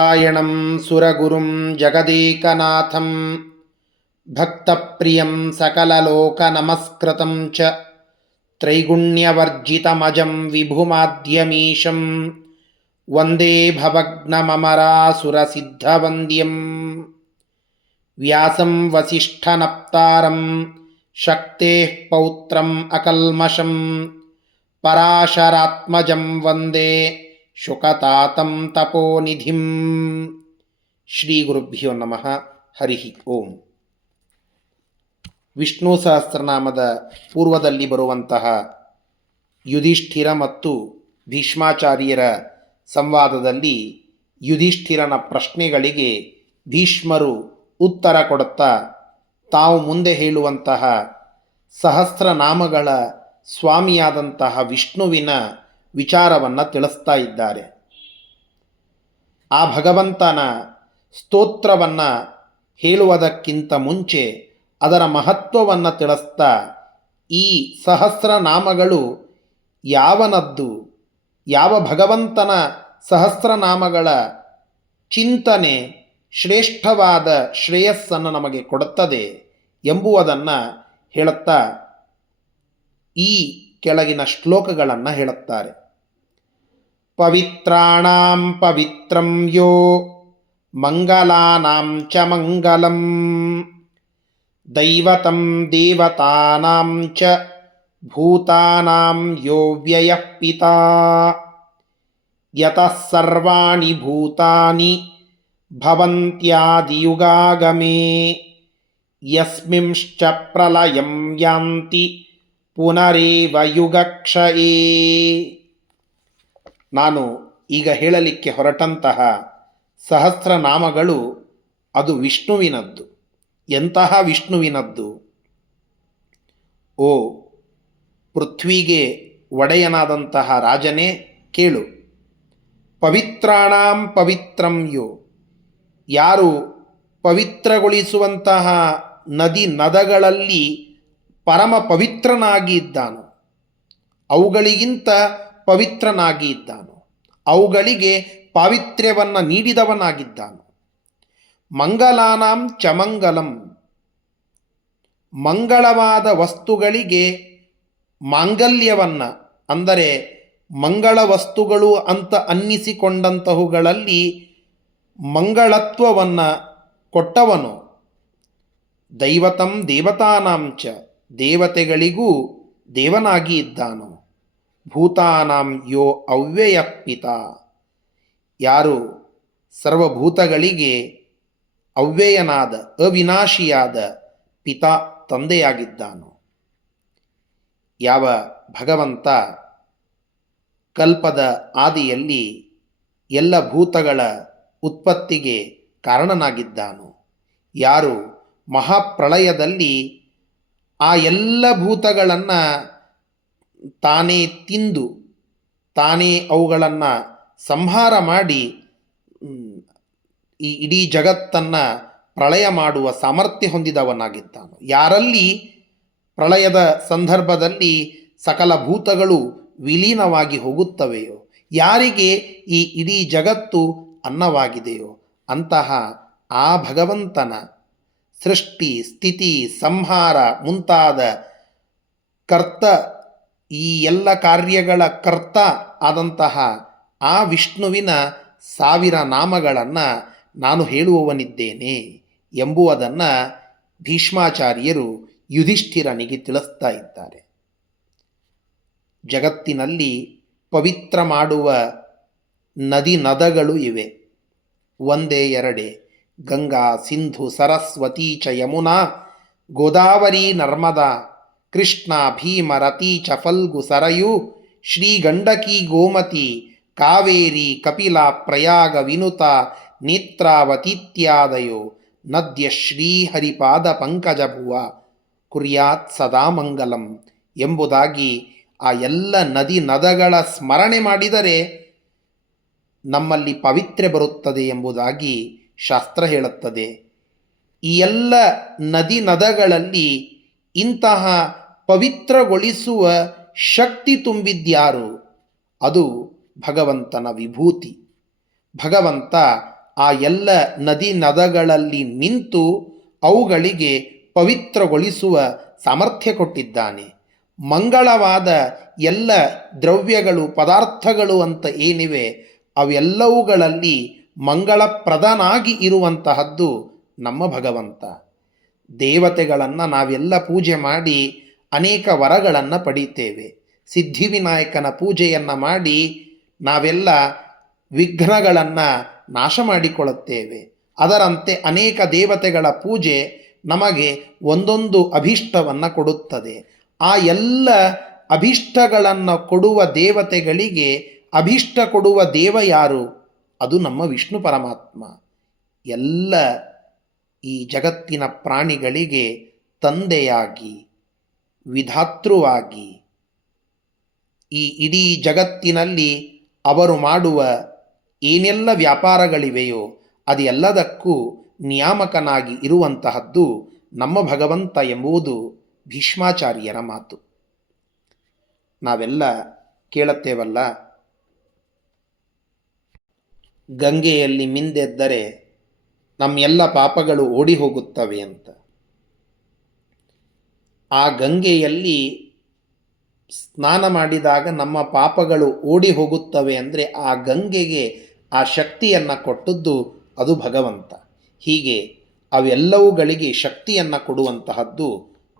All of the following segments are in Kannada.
ನಾರಾಯಣಂ ಸುರಗುರುಂ ಜಗದೇಕನಾಥಂ ಭಕ್ತಪ್ರಿಯಂ ಸಕಲಲೋಕನಮಸ್ಕೃತಂ ಚ ತ್ರೈಗುಣ್ಯವರ್ಜಿತಮಜಂ ವಿಭುಮಾದ್ಯಮೀಶಂ ವಂದೇ ಭವಗ್ನಮಮರಾಸುರಸಿದ್ಧವಂದ್ಯಂ ವ್ಯಾಸಂ ವಸಿಷ್ಠನಪ್ತಾರಂ ಶಕ್ತೇಃ ಪೌತ್ರಂ ಅಕಲ್ಮಷಂ ಪರಾಶರಾತ್ಮಜಂ ವಂದೇ ಶುಕತಾತಂ ತಪೋನಿಧಿಂ. ಶ್ರೀ ಗುರುಭ್ಯೋ ನಮಃ. ಹರಿ ಓಂ. ವಿಷ್ಣು ಸಹಸ್ರನಾಮದ ಪೂರ್ವದಲ್ಲಿ ಬರುವಂತಹ ಯುಧಿಷ್ಠಿರ ಮತ್ತು ಭೀಷ್ಮಾಚಾರ್ಯರ ಸಂವಾದದಲ್ಲಿ ಯುಧಿಷ್ಠಿರನ ಪ್ರಶ್ನೆಗಳಿಗೆ ಭೀಷ್ಮರು ಉತ್ತರ ಕೊಡುತ್ತಾ ತಾವು ಮುಂದೆ ಹೇಳುವಂತಹ ಸಹಸ್ರನಾಮಗಳ ಸ್ವಾಮಿಯಾದಂತಹ ವಿಷ್ಣುವಿನ ವಿಚಾರವನ್ನು ತಿಳಿಸ್ತಾ ಇದ್ದಾರೆ. ಆ ಭಗವಂತನ ಸ್ತೋತ್ರವನ್ನು ಹೇಳುವುದಕ್ಕಿಂತ ಮುಂಚೆ ಅದರ ಮಹತ್ವವನ್ನು ತಿಳಿಸ್ತಾ ಈ ಸಹಸ್ರನಾಮಗಳು ಯಾವನದ್ದು, ಯಾವ ಭಗವಂತನ ಸಹಸ್ರನಾಮಗಳ ಚಿಂತನೆ ಶ್ರೇಷ್ಠವಾದ ಶ್ರೇಯಸ್ಸನ್ನು ನಮಗೆ ಕೊಡುತ್ತದೆ ಎಂಬುವುದನ್ನು ಹೇಳುತ್ತಾ ಈ ಕೆಳಗಿನ ಶ್ಲೋಕಗಳನ್ನು ಹೇಳುತ್ತಾರೆ. ಪವಿತ್ರಾಣಾಂ ಪವಿತ್ರಂ ಯೋ ಮಂಗಲಾನಾಂ ಚ ಮಂಗಲಂ ದೈವತಂ ದೇವತಾನಾಂ ಚ ಭೂತಾನಾಂ ಯೋ ವ್ಯಯಃ ಪಿತಾ ಯತಃ ಸರ್ವಾಣಿ ಭೂತಾನಿ ಭವಂತ್ಯಾದಿಯುಗಾಗಮೇ ಯಸ್ಮಿಂಶ್ಚ ಪ್ರಲಯಂ ಯಾಂತಿ ಪುನರೇವ ಯುಗಕ್ಷಯೇ. ನಾನು ಈಗ ಹೇಳಲಿಕ್ಕೆ ಹೊರಟಂತಹ ಸಹಸ್ರನಾಮಗಳು ಅದು ವಿಷ್ಣುವಿನದ್ದು. ಎಂತಹ ವಿಷ್ಣುವಿನದ್ದು? ಓ ಪೃಥ್ವಿಗೆ ಒಡೆಯನಾದಂತಹ ರಾಜನೇ ಕೇಳು. ಪವಿತ್ರಾಣಾಂ ಪವಿತ್ರಂ ಯೋ, ಯಾರು ಪವಿತ್ರಗೊಳಿಸುವಂತಹ ನದಿ ನದಗಳಲ್ಲಿ ಪರಮ ಪವಿತ್ರನಾಗಿ ಇದ್ದಾನೋ, ಅವುಗಳಿಗಿಂತ ಪವಿತ್ರನಾಗಿ ಇದ್ದಾನೋ, ಅವುಗಳಿಗೆ ಪಾವಿತ್ರ್ಯವನ್ನು ನೀಡಿದವನಾಗಿದ್ದಾನೋ. ಮಂಗಲಾನಾಂ ಚಮಂಗಲಂ, ಮಂಗಳವಾದ ವಸ್ತುಗಳಿಗೆ ಮಾಂಗಲ್ಯವನ್ನು, ಅಂದರೆ ಮಂಗಳ ವಸ್ತುಗಳು ಅಂತ ಅನ್ನಿಸಿಕೊಂಡಂತಹುಗಳಲ್ಲಿ ಮಂಗಳತ್ವವನ್ನು ಕೊಟ್ಟವನು. ದೈವತಂ ದೇವತಾನಾಂಚ, ದೇವತೆಗಳಿಗೂ ದೇವನಾಗಿ ಇದ್ದಾನೋ. ಭೂತಾನಾಂ ಯೋ ಅವ್ಯಯ ಪಿತಾ, ಯಾರು ಸರ್ವಭೂತಗಳಿಗೆ ಅವ್ಯಯನಾದ ಅವಿನಾಶಿಯಾದ ಪಿತಾ ತಂದೆಯಾಗಿದ್ದಾನೋ. ಯಾವ ಭಗವಂತ ಕಲ್ಪದ ಆದಿಯಲ್ಲಿ ಎಲ್ಲ ಭೂತಗಳ ಉತ್ಪತ್ತಿಗೆ ಕಾರಣನಾಗಿದ್ದಾನೋ, ಯಾರು ಮಹಾಪ್ರಳಯದಲ್ಲಿ ಆ ಎಲ್ಲ ಭೂತಗಳನ್ನು ತಾನೇ ತಿಂದು ತಾನೇ ಅವುಗಳನ್ನು ಸಂಹಾರ ಮಾಡಿ ಈ ಇಡೀ ಜಗತ್ತನ್ನು ಪ್ರಳಯ ಮಾಡುವ ಸಾಮರ್ಥ್ಯ ಹೊಂದಿದವನಾಗಿದ್ದಾನು. ಯಾರಲ್ಲಿ ಪ್ರಳಯದ ಸಂದರ್ಭದಲ್ಲಿ ಸಕಲ ಭೂತಗಳು ವಿಲೀನವಾಗಿ ಹೋಗುತ್ತವೆಯೋ, ಯಾರಿಗೆ ಈ ಇಡೀ ಜಗತ್ತು ಅನ್ನವಾಗಿದೆಯೋ ಅಂತಹ ಆ ಭಗವಂತನ ಸೃಷ್ಟಿ ಸ್ಥಿತಿ ಸಂಹಾರ ಮುಂತಾದ ಕರ್ತ, ಈ ಎಲ್ಲ ಕಾರ್ಯಗಳ ಕರ್ತ ಆದಂತಹ ಆ ವಿಷ್ಣುವಿನ 1000 ನಾಮಗಳನ್ನು ನಾನು ಹೇಳುವವನಿದ್ದೇನೆ ಎಂಬುವುದನ್ನು ಭೀಷ್ಮಾಚಾರ್ಯರು ಯುಧಿಷ್ಠಿರನಿಗೆ ತಿಳಿಸ್ತಾ ಇದ್ದಾರೆ. ಜಗತ್ತಿನಲ್ಲಿ ಪವಿತ್ರ ಮಾಡುವ ನದಿ ನದಗಳು ಇವೆ, ಒಂದೇ ಎರಡೇ. ಗಂಗಾ ಸಿಂಧು ಸರಸ್ವತಿ ಚ ಯಮುನಾ ಗೋದಾವರಿ ನರ್ಮದಾ ಕೃಷ್ಣ ಭೀಮ ರತಿ ಚ ಫಲ್ಗು ಸರಯು ಶ್ರೀಗಂಡಕಿ ಗೋಮತಿ ಕಾವೇರಿ ಕಪಿಲಾ ಪ್ರಯಾಗ ವಿನುತ ನೇತ್ರಾವತೀತ್ಯಾದಯೋ ನದ್ಯ ಶ್ರೀಹರಿಪಾದ ಪಂಕಜಭುವ ಕುರ್ಯಾತ್ ಸದಾ ಮಂಗಲಂ ಎಂಬುದಾಗಿ ಆ ಎಲ್ಲ ನದಿ ನದಗಳ ಸ್ಮರಣೆ ಮಾಡಿದರೆ ನಮ್ಮಲ್ಲಿ ಪವಿತ್ರೆ ಬರುತ್ತದೆ ಎಂಬುದಾಗಿ ಶಾಸ್ತ್ರ ಹೇಳುತ್ತದೆ. ಈ ಎಲ್ಲ ನದಿ ನದಗಳಲ್ಲಿ ಇಂತಹ ಪವಿತ್ರಗೊಳಿಸುವ ಶಕ್ತಿ ತುಂಬಿದ್ಯಾರು? ಅದು ಭಗವಂತನ ವಿಭೂತಿ. ಭಗವಂತ ಆ ಎಲ್ಲ ನದಿ ನದಗಳಲ್ಲಿ ನಿಂತು ಅವುಗಳಿಗೆ ಪವಿತ್ರಗೊಳಿಸುವ ಸಾಮರ್ಥ್ಯ ಕೊಟ್ಟಿದ್ದಾನೆ. ಮಂಗಳವಾದ ಎಲ್ಲ ದ್ರವ್ಯಗಳು ಪದಾರ್ಥಗಳು ಅಂತ ಏನಿವೆ ಅವೆಲ್ಲವುಗಳಲ್ಲಿ ಮಂಗಳಪ್ರದನಾಗಿ ಇರುವಂತಹದ್ದು ನಮ್ಮ ಭಗವಂತ. ದೇವತೆಗಳನ್ನು ನಾವೆಲ್ಲ ಪೂಜೆ ಮಾಡಿ ಅನೇಕ ವರಗಳನ್ನು ಪಡೀತೇವೆ. ಸಿದ್ಧಿವಿನಾಯಕನ ಪೂಜೆಯನ್ನು ಮಾಡಿ ನಾವೆಲ್ಲ ವಿಘ್ನಗಳನ್ನು ನಾಶ ಮಾಡಿಕೊಳ್ಳುತ್ತೇವೆ. ಅದರಂತೆ ಅನೇಕ ದೇವತೆಗಳ ಪೂಜೆ ನಮಗೆ ಒಂದೊಂದು ಅಭೀಷ್ಟವನ್ನು ಕೊಡುತ್ತದೆ. ಆ ಎಲ್ಲ ಅಭೀಷ್ಟಗಳನ್ನು ಕೊಡುವ ದೇವತೆಗಳಿಗೆ ಅಭೀಷ್ಟ ಕೊಡುವ ದೇವ ಯಾರು? ಅದು ನಮ್ಮ ವಿಷ್ಣು ಪರಮಾತ್ಮ. ಎಲ್ಲ ಈ ಜಗತ್ತಿನ ಪ್ರಾಣಿಗಳಿಗೆ ತಂದೆಯಾಗಿ, ವಿಧಾತೃವಾಗಿ, ಈ ಇಡೀ ಜಗತ್ತಿನಲ್ಲಿ ಅವರು ಮಾಡುವ ಏನೆಲ್ಲ ವ್ಯಾಪಾರಗಳಿವೆಯೋ ಅದೆಲ್ಲದಕ್ಕೂ ನಿಯಾಮಕನಾಗಿ ಇರುವಂತಹದ್ದು ನಮ್ಮ ಭಗವಂತ ಎಂಬುದು ಭೀಷ್ಮಾಚಾರ್ಯರ ಮಾತು. ನಾವೆಲ್ಲ ಕೇಳುತ್ತೇವಲ್ಲ, ಗಂಗೆಯಲ್ಲಿ ಮಿಂದೆದ್ದರೆ ನಮ್ಮೆಲ್ಲ ಪಾಪಗಳು ಓಡಿ ಹೋಗುತ್ತವೆ ಅಂತ. ಆ ಗಂಗೆಯಲ್ಲಿ ಸ್ನಾನ ಮಾಡಿದಾಗ ನಮ್ಮ ಪಾಪಗಳು ಓಡಿ ಹೋಗುತ್ತವೆ ಅಂದರೆ ಆ ಗಂಗೆಗೆ ಆ ಶಕ್ತಿಯನ್ನು ಕೊಟ್ಟದ್ದು ಅದು ಭಗವಂತ. ಹೀಗೆ ಅವೆಲ್ಲವುಗಳಿಗೆ ಶಕ್ತಿಯನ್ನು ಕೊಡುವಂತಹದ್ದು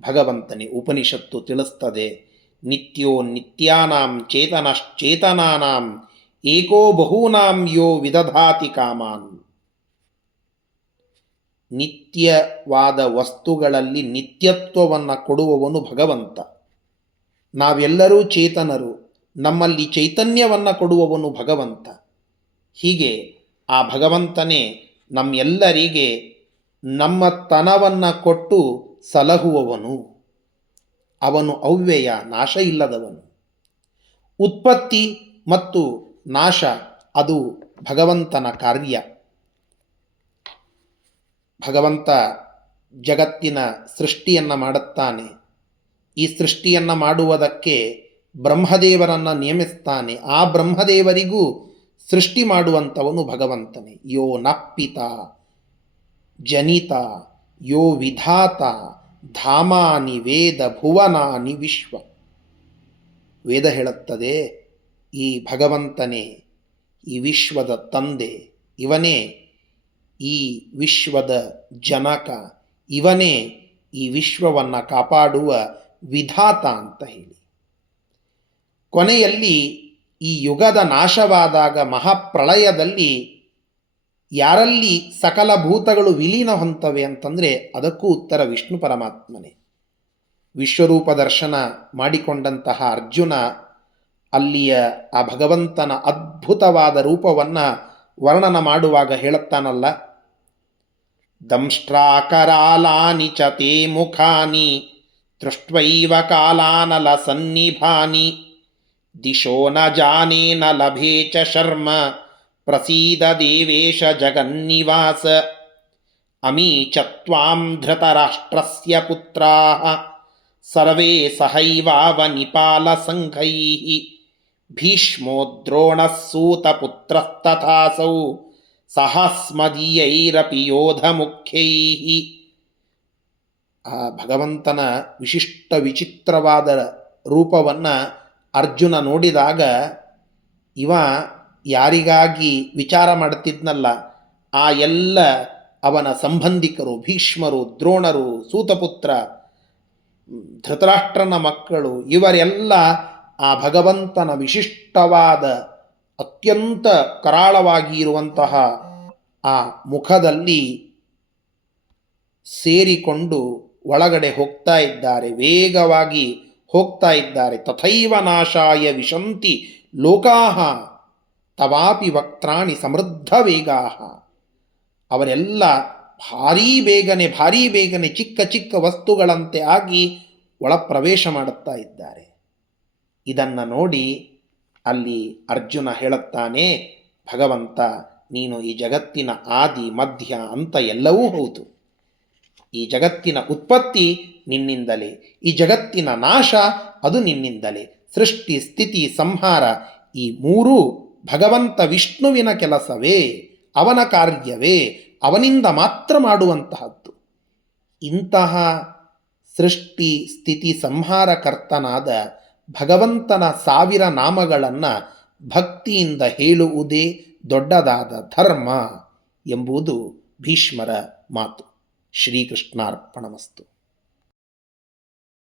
ಭಗವಂತನೇ. ಉಪನಿಷತ್ತು ತಿಳಿಸ್ತದೆ, ನಿತ್ಯೋ ನಿತ್ಯಾನಾಂ ಚೇತನಶ್ಚೇತನಾನಾಂ ಏಕೋ ಬಹೂನಾಂ ಯೋ ವಿದಧಾತಿ ಕಾಮಾನ್. ನಿತ್ಯವಾದ ವಸ್ತುಗಳಲ್ಲಿ ನಿತ್ಯತ್ವವನ್ನು ಕೊಡುವವನು ಭಗವಂತ. ನಾವೆಲ್ಲರೂ ಚೇತನರು, ನಮ್ಮಲ್ಲಿ ಚೈತನ್ಯವನ್ನು ಕೊಡುವವನು ಭಗವಂತ. ಹೀಗೆ ಆ ಭಗವಂತನೇ ನಮ್ಮೆಲ್ಲರಿಗೆ ನಮ್ಮ ತನವನ್ನು ಕೊಟ್ಟು ಸಲಹುವವನು. ಅವನು ಅವ್ಯಯ, ನಾಶ ಇಲ್ಲದವನು. ಉತ್ಪತ್ತಿ ಮತ್ತು ನಾಶ ಅದು ಭಗವಂತನ ಕಾರ್ಯ. ಭಗವಂತ ಜಗತ್ತಿನ ಸೃಷ್ಟಿಯನ್ನು ಮಾಡುತ್ತಾನೆ. ಈ ಸೃಷ್ಟಿಯನ್ನು ಮಾಡುವುದಕ್ಕೆ ಬ್ರಹ್ಮದೇವರನ್ನು ನೇಮಿಸ್ತಾನೆ. ಆ ಬ್ರಹ್ಮದೇವರಿಗೂ ಸೃಷ್ಟಿ ಮಾಡುವಂಥವನು ಭಗವಂತನೇ. ಯೋ ನಪ್ಪಿತ ಜನಿತ ಯೋ ವಿಧಾತ ಧಾಮಾನಿ ವೇದ ಭುವನಾನಿ ವಿಶ್ವ. ವೇದ ಹೇಳುತ್ತದೆ, ಈ ಭಗವಂತನೇ ಈ ವಿಶ್ವದ ತಂದೆ, ಇವನೇ ಈ ವಿಶ್ವದ ಜನಕ, ಇವನೇ ಈ ವಿಶ್ವವನ್ನು ಕಾಪಾಡುವ ವಿಧಾತ ಅಂತ ಹೇಳಿ. ಕೊನೆಯಲ್ಲಿ ಈ ಯುಗದ ನಾಶವಾದಾಗ ಮಹಾಪ್ರಳಯದಲ್ಲಿ ಯಾರಲ್ಲಿ ಸಕಲ ಭೂತಗಳು ವಿಲೀನ ಹೊಂತವೆ ಅಂತಂದರೆ ಅದಕ್ಕೂ ಉತ್ತರ ವಿಷ್ಣು ಪರಮಾತ್ಮನೇ. ವಿಶ್ವರೂಪ ದರ್ಶನ ಮಾಡಿಕೊಂಡಂತಹ ಅರ್ಜುನ ಅಲ್ಲಿಯ ಆ ಭಗವಂತನ ಅದ್ಭುತವಾದ ರೂಪವನ್ನು ವರ್ಣನ ಮಾಡುವಾಗ ಹೇಳುತ್ತಾನಲ್ಲ, ದಂಷ್ಟ್ರಾಕರಾಲಾನಿ ಚ ತೇ ಮುಖಾನಿ ದೃಷ್ಟ್ವೈವ ಕಾಲಾನಲ ಸನ್ನಿಭಾನಿ ದಿಶೋ ನ ಜಾನೇ ನ ಲಭೇ ಚ ಶರ್ಮ ಪ್ರಸೀದ ದೇವೇಶ ಜಗನ್ನಿವಾಸ ಅಮೀ ಚ ತ್ವಾಂ ಧೃತರಾಷ್ಟ್ರಸ್ಯ ಪುತ್ರಾಃ ಸರ್ವೇ ಸಹೈವಾವ ನಿಪಾಲ ಸಂಘೈಃ ಭೀಷ್ಮೋ ದ್ರೋಣಃ ಸೂತಪುತ್ರಸ್ತಥಾಸೌ ಸಹಸ್ಮದೀಯೈರಪಿ ಯೋಧ ಮುಖ್ಯೈಃ. ಆ ಭಗವಂತನ ವಿಶಿಷ್ಟ ವಿಚಿತ್ರವಾದ ರೂಪವನ್ನು ಅರ್ಜುನ ನೋಡಿದಾಗ ಇವ ಯಾರಿಗಾಗಿ ವಿಚಾರ ಮಾಡುತ್ತಿದ್ನಲ್ಲ, ಆ ಎಲ್ಲ ಅವನ ಸಂಬಂಧಿಕರು ಭೀಷ್ಮರು, ದ್ರೋಣರು, ಸೂತಪುತ್ರ, ಧೃತರಾಷ್ಟ್ರನ ಮಕ್ಕಳು, ಇವರೆಲ್ಲ ಆ ಭಗವಂತನ ವಿಶಿಷ್ಟವಾದ ಅತ್ಯಂತ ಕರಾಳವಾಗಿ ಇರುವಂತಹ ಆ ಮುಖದಲ್ಲಿ ಸೇರಿಕೊಂಡು ಒಳಗಡೆ ಹೋಗ್ತಾ ಇದ್ದಾರೆ, ವೇಗವಾಗಿ ಹೋಗ್ತಾ ಇದ್ದಾರೆ. ತಥೈವ ನಾಶಾಯ ವಿಶಂತಿ ಲೋಕಾಹ ತವಾಪಿ ವಕ್ತ್ರಾಣಿ ಸಮೃದ್ಧ ವೇಗಾಹ. ಅವರೆಲ್ಲ ಭಾರೀ ಬೇಗನೆ ಚಿಕ್ಕ ಚಿಕ್ಕ ವಸ್ತುಗಳಂತೆ ಆಗಿ ಒಳಪ್ರವೇಶ ಮಾಡುತ್ತಾ ಇದ್ದಾರೆ. ಇದನ್ನು ನೋಡಿ ಅಲ್ಲಿ ಅರ್ಜುನ ಹೇಳುತ್ತಾನೆ, ಭಗವಂತ ನೀನು ಈ ಜಗತ್ತಿನ ಆದಿ ಮಧ್ಯ ಅಂತ ಎಲ್ಲವೂ ಹೌದು. ಈ ಜಗತ್ತಿನ ಉತ್ಪತ್ತಿ ನಿನ್ನಿಂದಲೇ, ಈ ಜಗತ್ತಿನ ನಾಶ ಅದು ನಿನ್ನಿಂದಲೇ. ಸೃಷ್ಟಿ ಸ್ಥಿತಿ ಸಂಹಾರ ಈ ಮೂರೂ ಭಗವಂತ ವಿಷ್ಣುವಿನ ಕೆಲಸವೇ. ಅವನ ಕಾರ್ಯವೇ, ಅವನಿಂದ ಮಾತ್ರ ಮಾಡುವಂತಹದ್ದು. ಇಂತಹ ಸೃಷ್ಟಿ ಸ್ಥಿತಿ ಸಂಹಾರಕರ್ತನಾದ ಭಗವಂತನ 1000 ನಾಮಗಳನ್ನು ಭಕ್ತಿಯಿಂದ ಹೇಳುವುದೇ ದೊಡ್ಡದಾದ ಧರ್ಮ ಎಂಬುದು ಭೀಷ್ಮರ ಮಾತು. ಶ್ರೀಕೃಷ್ಣಾರ್ಪಣಮಸ್ತು.